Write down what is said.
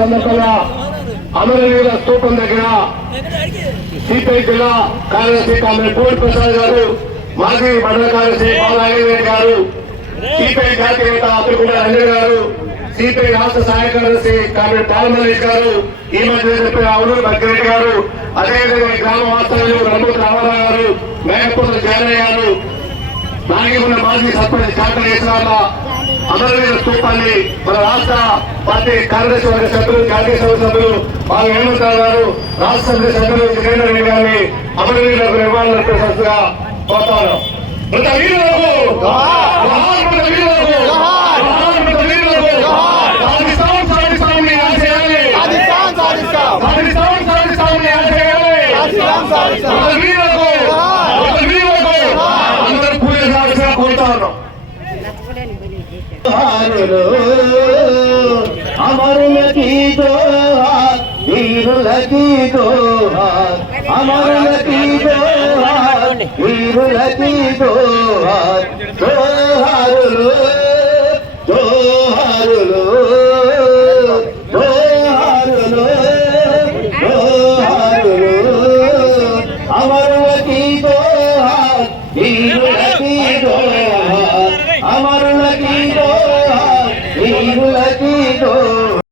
సందర్భంగా అమరవీరుల స్తూపం దగ్గర సిపిఐ జిల్లా కార్యదర్శి కామ్రేడ్ కోడి ప్రసాద్ గారు, మాజీ మండల కార్యదర్శి బాలనాగరెడ్డి గారు, సిపిఐ జాతీయ నేత అబ్దుల్ రంజన్ గారు, సిపిఐ రాష్ట్ర సహాయ కార్యదర్శి కామ్రేడ్ బాలమల్లేష్ గారు, ఈ మధ్య చెప్పిన అవునూరు భక్తిరెడ్డి గారు, అదేవిధంగా గ్రామ వాస్తవ్యులు రంభూతి రామారావు గారు, మేకపూర్ల జానయ్య గారు, నాగిగుండ మాజీ సర్పంచ్ కాకరేశ్వర అమరవీరుల స్తూపాన్ని మన రాష్ట్ర పార్టీ కార్యదర్శి వర్గ సభ్యులు, జాతీయ సభ సభ్యులు బాల హేమంతరావు గారు, రాష్ట్ర సభ్యుల సభ్యులు జితేంద్ర రెడ్డి గారిని అమరవీరులకు నివాళులర్పించాల్సిందిగా కోరుతాను. మృత వీరులకు అందరూ పూజ సాధించగా కోరుతాను. అమరులకి జోహార్, వీరులకి జోహార్, అమరులకి జోహార్, వీరులకి జోహార్, జోహారులు